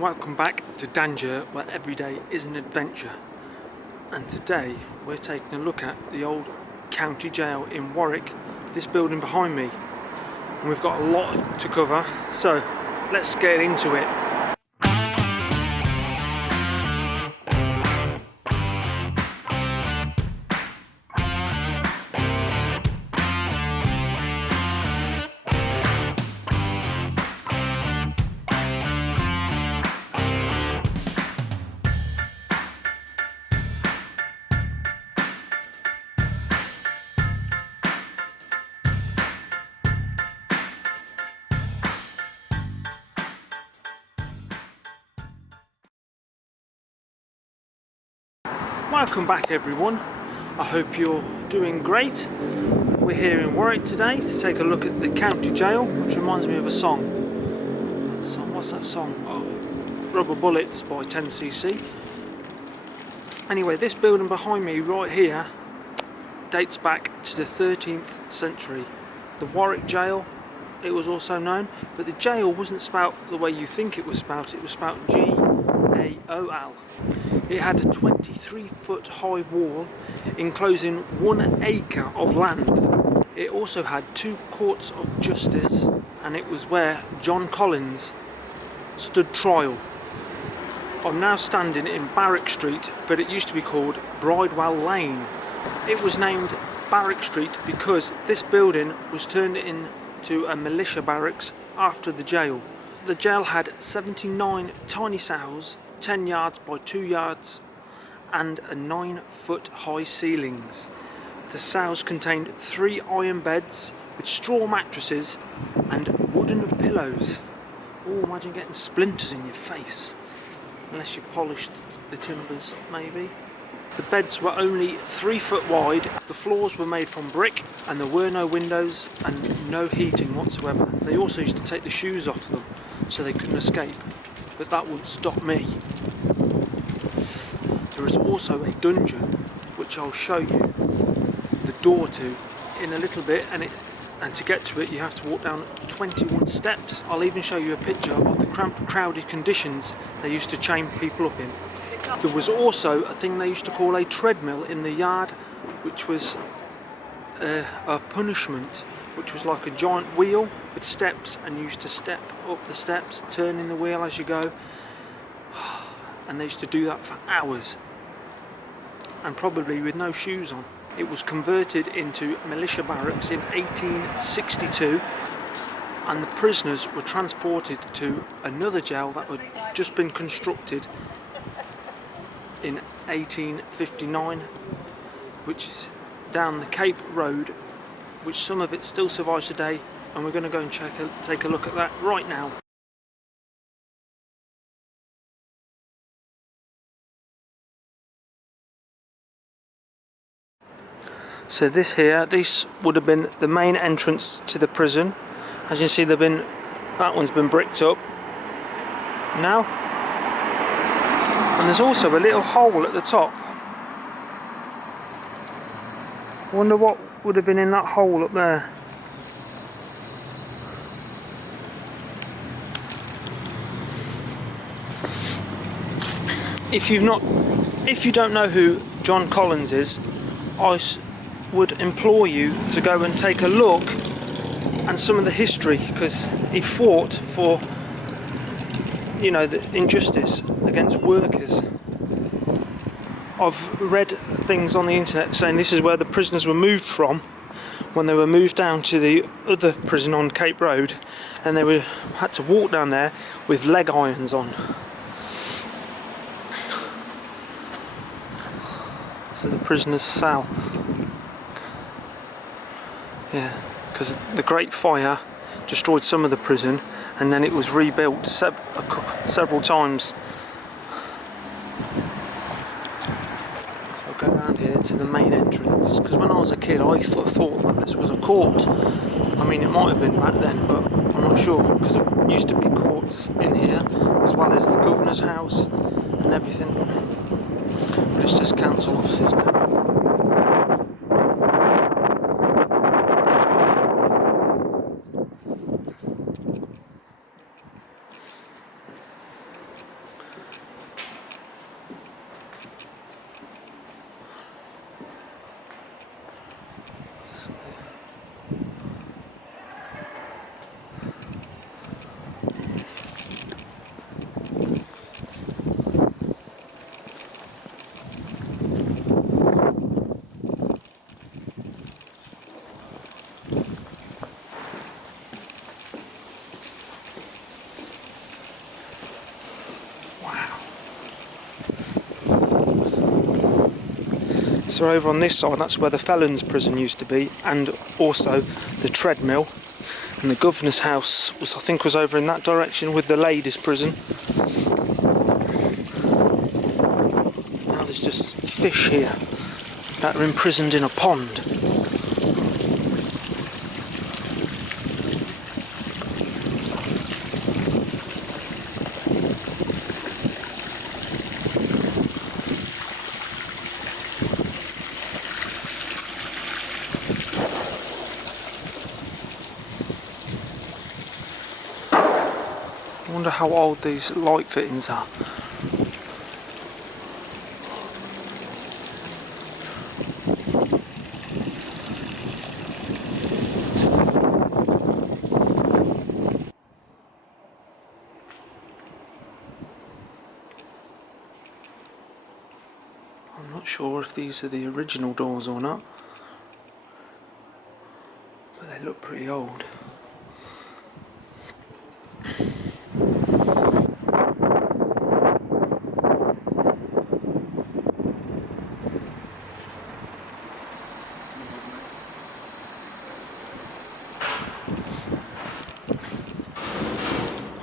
Welcome back to Dan-Ger, where every day is an adventure. And today we're taking a look at the old county jail in Warwick, this building behind me. And we've got a lot to cover, so let's get into it. Welcome back everyone, I hope you're doing great. We're here in Warwick today to take a look at the county jail, which reminds me of a song. What's that song? Oh, Rubber Bullets by 10cc. Anyway, this building behind me right here dates back to the 13th century. The Warwick jail, it was also known, but the jail wasn't spelt the way you think it was spelt G-A-O-L. It had a 23-foot high wall enclosing 1 acre of land. It also had 2 courts of justice, and it was where John Collins stood trial. I'm now standing in Barrack Street, but it used to be called Bridewell Lane. It was named Barrack Street because this building was turned into a militia barracks after the jail. The jail had 79 tiny cells, 10 yards by 2 yards, and a 9-foot high ceilings. The cells contained 3 iron beds with straw mattresses and wooden pillows. Oh, imagine getting splinters in your face. Unless you polished the timbers, maybe. The beds were only 3 foot wide, the floors were made from brick, and there were no windows and no heating whatsoever. They also used to take the shoes off them so they couldn't escape, but that wouldn't stop me. There is also a dungeon, which I'll show you the door to in a little bit, and to get to it you have to walk down 21 steps. I'll even show you a picture of the cramped, crowded conditions they used to chain people up in. There was also a thing they used to call a treadmill in the yard, which was a punishment, which was like a giant wheel with steps, and you used to step up the steps, turning the wheel as you go. And they used to do that for hours, and probably with no shoes on. It was converted into militia barracks in 1862, and the prisoners were transported to another jail that had just been constructed in 1859, which is down the Cape Road, which some of it still survives today, and we're going to go and take a look at that right now. So this would have been the main entrance to the prison. As you see, that one's been bricked up now, and there's also a little hole at the top. I wonder what would have been in that hole up there. If you don't know who John Collins is, I would implore you to go and take a look and some of the history, because he fought for, the injustice against workers. I've read things on the internet saying this is where the prisoners were moved from when they were moved down to the other prison on Cape Road, and they had to walk down there with leg irons on. So the prisoner's cell. Yeah, because the Great Fire destroyed some of the prison, and then it was rebuilt several times. So I'll go around here to the main entrance, because when I was a kid I thought that this was a court. I mean, it might have been back then, but I'm not sure, because there used to be courts in here, as well as the governor's house and everything. But it's just council offices now. So over on this side, that's where the felons' prison used to be, and also the treadmill. And the governor's house was, I think, was over in that direction with the ladies' prison. Now there's just fish here that are imprisoned in a pond. I wonder how old these light fittings are. I'm not sure if these are the original doors or not, but they look pretty old.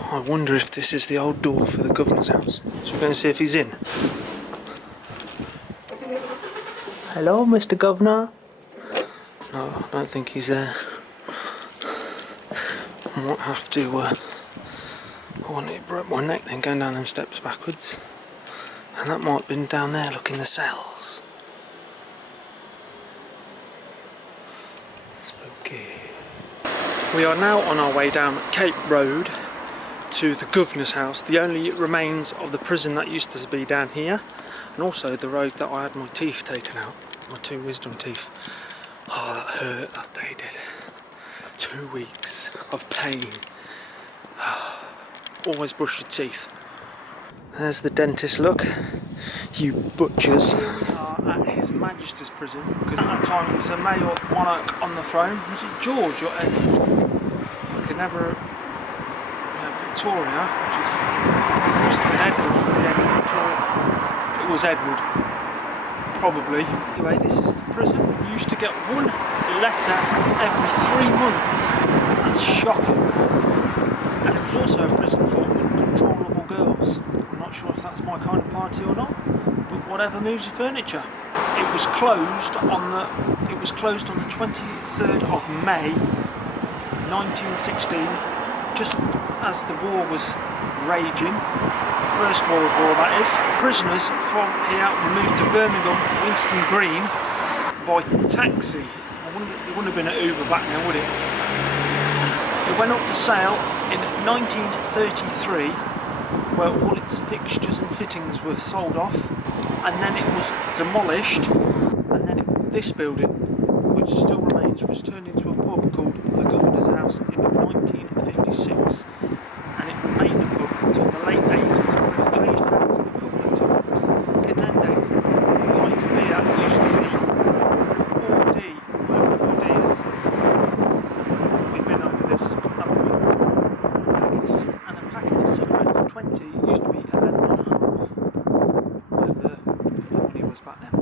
I wonder if this is the old door for the governor's house. So we're going to see if he's in. Hello, Mr. Governor. No, I don't think he's there. I might have to, I nearly broke my neck then going down them steps backwards. And that might have been down there looking the cells. Spooky. We are now on our way down Cape Road to the governor's house, the only remains of the prison that used to be down here, and also the road that I had my teeth taken out, my 2 wisdom teeth. Oh, that hurt that day, did. 2 weeks of pain. Always brush your teeth. There's the dentist look, you butchers. Here we are at His Majesty's prison, because at that time it was a male monarch on the throne. Was it George or Edward? I can never... Victoria, which is must have been Edward for the end of Victoria. It was Edward, probably. Anyway, this is the prison. You used to get 1 letter every 3 months. That's shocking. And it was also a prison for uncontrollable girls. I'm not sure if that's my kind of party or not, but whatever moves your furniture. It was closed on the 23rd of May, 1916. Just as the war was raging, the First World War that is. Prisoners from here were moved to Birmingham, Winston Green, by taxi. It wouldn't have been an Uber back then, would it? It went up for sale in 1933, where all its fixtures and fittings were sold off, and then it was demolished, and then this building, which still remains, was turned into a pub called the Governor's House in 1956, and it remained a pub until the late 80s, but it changed hands a couple of times. In them days, a pint of beer used to be 4D, whatever 4D is. We've been over this, haven't we? And a packet of cigarettes, 20, used to be 11.5, whatever the money was back then.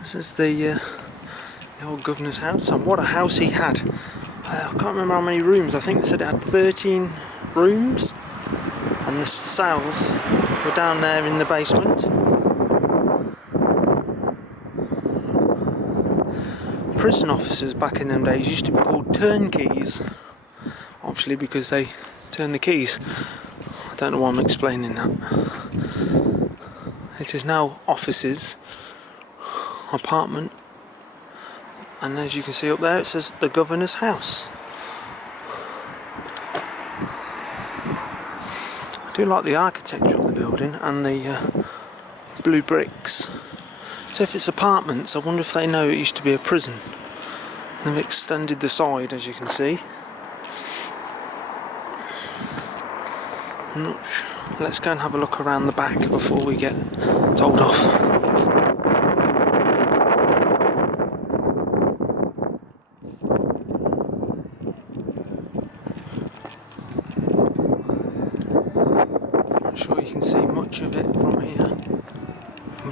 This is the old governor's house, and what a house he had. I can't remember how many rooms. I think they said it had 13 rooms, and the cells were down there in the basement. Prison officers back in them days used to be called turnkeys, obviously because they turn the keys. I don't know why I'm explaining that. It is now offices, apartment, and as you can see up there it says the governor's house. I do like the architecture of the building and the blue bricks. So if it's apartments, I wonder if they know it used to be a prison. They've extended the side, as you can see. Let's go and have a look around the back before we get told off. Not sure you can see much of it from here,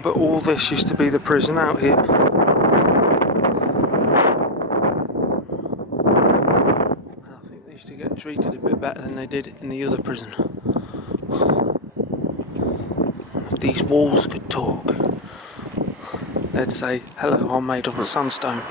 but all this used to be the prison out here. I think they used to get treated a bit better than they did in the other prison. If these walls could talk, they'd say, "Hello, I'm made of sandstone."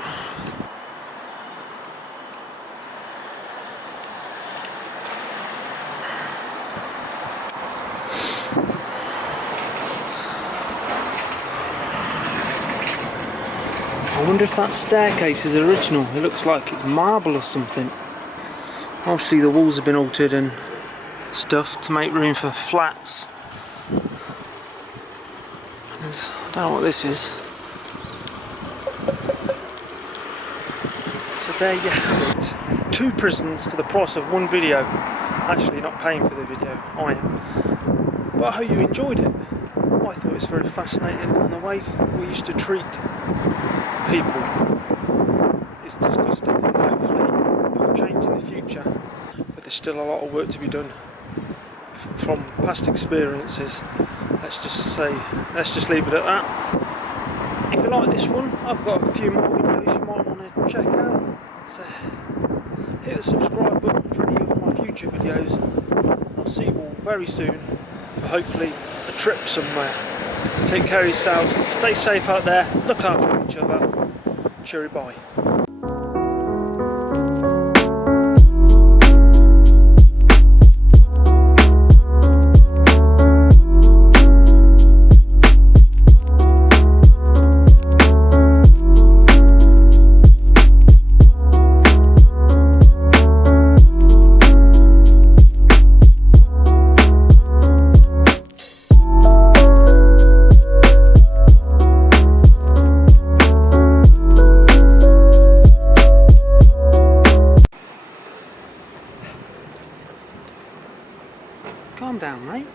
I wonder if that staircase is original. It looks like it's marble or something. Obviously the walls have been altered and stuff to make room for flats. I don't know what this is. So there you have it. 2 prisons for the price of 1 video. Actually not paying for the video, I am. But I hope you enjoyed it. I thought it was very fascinating, and the way we used to treat people is disgusting, and hopefully it will change in the future. But there's still a lot of work to be done from past experiences. Let's just leave it at that. If you like this one, I've got a few more videos you might want to check out. So hit the subscribe button for any of my future videos. I'll see you all very soon, but hopefully a trip somewhere. Take care of yourselves, stay safe out there, look after each other. Cheery bye. Calm down, mate.